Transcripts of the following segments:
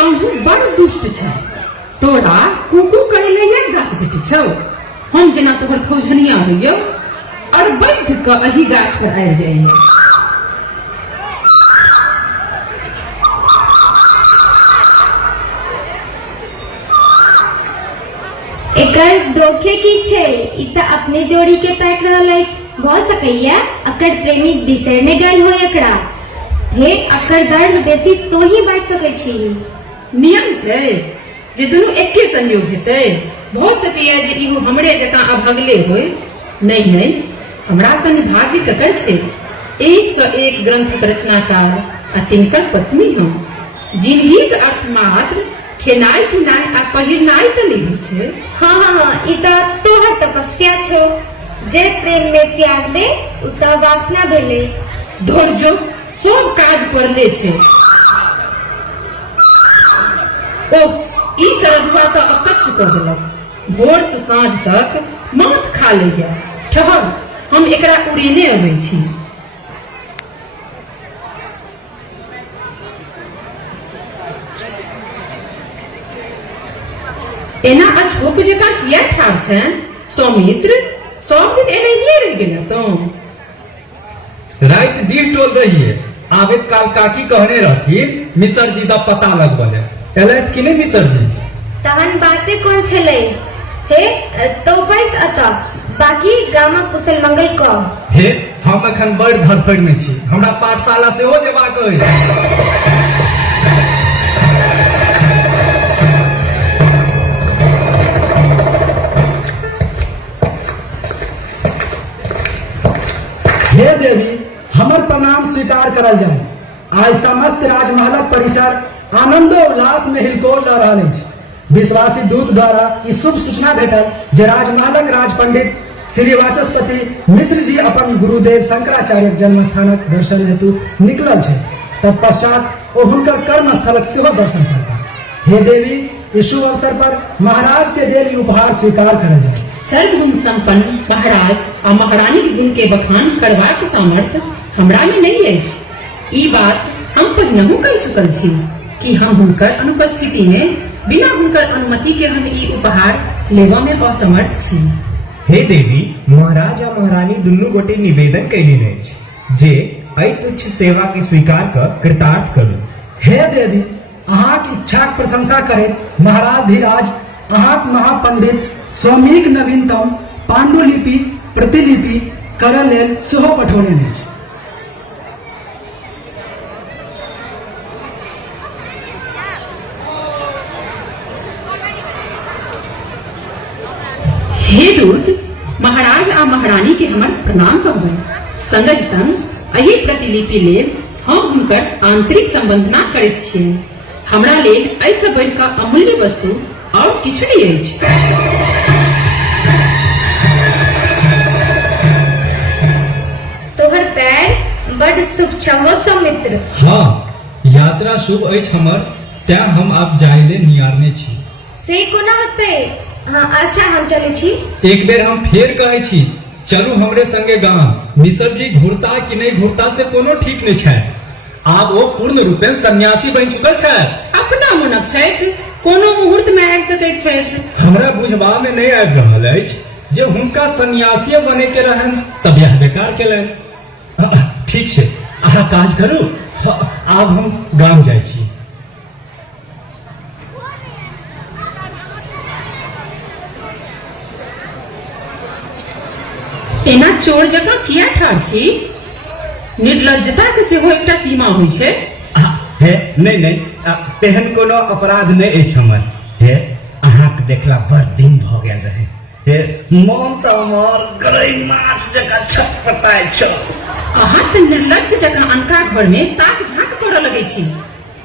कहूँ बड़ दुष्ट छै। तोरा कुकू करे ले गाछ बेटी छौ। हम जेना तोहर खौझनिया होइयो और बैठ के अही गाछ पर आबि जाइए। एकर डोखे की छै? ई त अपने जोड़ी के ताक रहल अछि। भ सकैया अकर प्रेमी बिसरने गेल हो एकरा। हे अकर दर्द बेसी तो ही बाँट सकै छी। नियम छै जे दुनू एके संयोग हेतै। भ सकैया जे इहो हमरे जकां अभगले होय। नहीं नहीं, हमरा संग भाग्य ककर छै। 101 ग्रंथ रचनाकार आ तिनकर पत्नी हम। जिंदगी के अर्थ मात्र खेनाई पिनाई आ पहिरनाई त नहीं होइ छै। हाँ, ई त तोहर तपस्या छौ। जे प्रेम में त्याग दे उ त वासना भेले। धोरजो सब काज पड़ले छै। ओ ई सरदुआ त अकच्छ क देलक। भोर से साँझ तक माथ खा लैया। ठहर, हम एकरा उड़ेने अबै छी। एना अछोक जकां किया ठाड़ छें? सौमित्र, सब दिन एनाहिए रह गेल तुम। रात डीह टोल रही है। आबे काल काकी कहने रहथिन मिसर जी दा पता लगबल है। एलैस कि नहीं मिसर जी? तहन बाते कोन छलै? हे तो बैस अत, बाकी गामक कुशल मंगल कह। हे हम अखन बड़ धरफड़ में छी। हमरा पाठशाला से हो जेबाक अछि। हे देवी, हमर प्रणाम स्वीकार करल जाय। आज समस्त राजमहलक परिसर आनंदो उल्लास में हिलकोल ल रहल अछि। विश्वासी दूत द्वारा ई शुभ सूचना भेटल जे राजमहलक राज पंडित श्री वाचस्पति मिश्र जी अपन गुरुदेव शंकराचार्य जन्म स्थानक दर्शन हेतु निकलल छै। तत्पश्चात ओ हुनकर कर्म स्थलक सेहो दर्शन करता। हे देवी, इस शुभ अवसर पर महाराज के देल उपहार स्वीकार करल जाय। सर्वगुण संपन्न महाराज आ महारानी के गुण के बखान करबाक सामर्थ्य हमरा में नहीं अछि। ई बात हम पहिनहु कहि चुकल छी कि हम हुनकर अनुपस्थिति में बिना हुनकर अनुमति के हम ई उपहार लेवा में असमर्थ छी। हे देवी, महाराज आ महारानी दुनू गोटे निवेदन कयलनि अछि जे एहि तुच्छ सेवा के स्वीकार क कृतार्थ करू। हे देवी, अहाँक इच्छाक प्रशंसा करैत महाराज धीराज अहाँक महापंडित स्वामीक नवीनतम पांडुलिपि प्रतिलिपि करय लेल सेहो पठौलनि अछि। हे दूत, महाराज आ महारानी के हमर प्रणाम कहबनि। संगहि संग एहि प्रतिलिपि लेल हम हुनकर आंतरिक संबंधना करैत छियनि। हमरा लेल ऐसे बढ़ का अमूल्य वस्तु और किछु नहीं अछि। तोहर पैर बड़ शुभ छहो सौमित्र। हाँ, यात्रा शुभ अछि हमर, तें हम आब जाय ले नियारने छी। से कोना होतै? हाँ अच्छा, हम चलै छी। एक बेर हम फेर कहै छी, चलू हमरे संगे गाम। मिसर जी घुरता कि नहीं घुरता से कोनो ठीक नहीं छै। आब ओ पूर्ण रूपेण सन्यासी बनि चुकल छै। अपना मनक छथि, कोनो मुहूर्त में आबि सकैत छथि। हमरा बुझबा में नहीं आबि रहल अछि जे हुनका सन्यासी बने के रहन तब यह बेकार केलनि। ठीक छै, अहाँ काज करू, आब हम गाम जाइ छी। एना चोर जकां किया ठाड़ छी? निर्लज्जता के सेहो एकटा सीमा होइ छै। हे नहीं नहीं, तेहन कोनो अपराध नहीं अछि हमर। हे अहाँके देखला बड़ दिन भ गेल रहे। हे मन त हमर गरै माछ जकां छटपटाय छ। अहाँ त निर्लज्ज जकां अनका घर में ताक झाँक करऽ लगै छी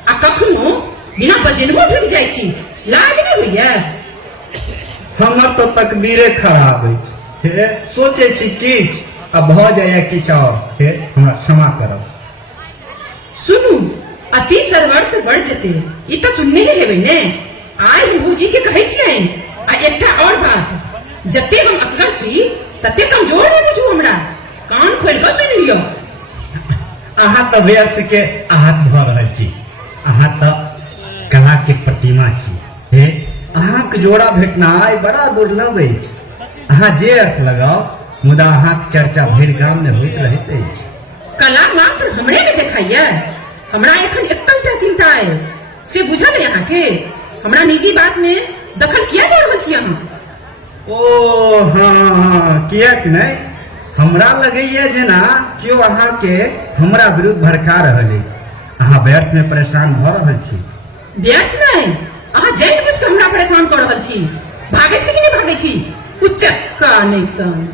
आ कखनो बिना बजेनबो ढुक जाइ छी। लाज नहीं होइया? हमर तो तकदीरे खराब अछि। हे सोचे छी किछ आ भ जाय किछ और। हे हमरा क्षमा करब। सुनू, अति सर्वर्थ बढ़ जेते ई त सुनने ही हेबै ने। आइ भौजी के कहै छियनि। आ एकटा और बात, जते हम असगर छी तते कमजोर नहीं बुझू हमरा। कान खोल के सुन लियो। अहाँ तो व्यर्थ के आहत भ रहल छी। अहाँ तो कला के अहाँ छी। हे अहाँक जोड़ा भेटनाइ बड़ा दुर्लभ अछि। अहाँ जे अर्थ लगाओ मुदा अहाँक चर्चा भरि गाम में होइत रहैत अछि। कला मात्र हमरे में देखाइए। हमरा एखन एकटा चिंता है से बुझल है यहाँ के। हमरा निजी बात में दखल किया दे रहल छी अहाँ? ओ हाँ, कियाक नहीं, हमरा लगैया जेना क्यों अहाँ के हमरा विरुद्ध भड़का रहल अछि। अहाँ व्यर्थ में परेशान भ रहल छी। व्यर्थ नहीं, अहाँ जानबूझ के हमरा परेशान कर रहल छी। भागे छी कि नहीं भागे छी? उच्चक्का नहीं तन।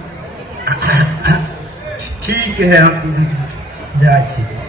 ठीक है, हम जाइ छी।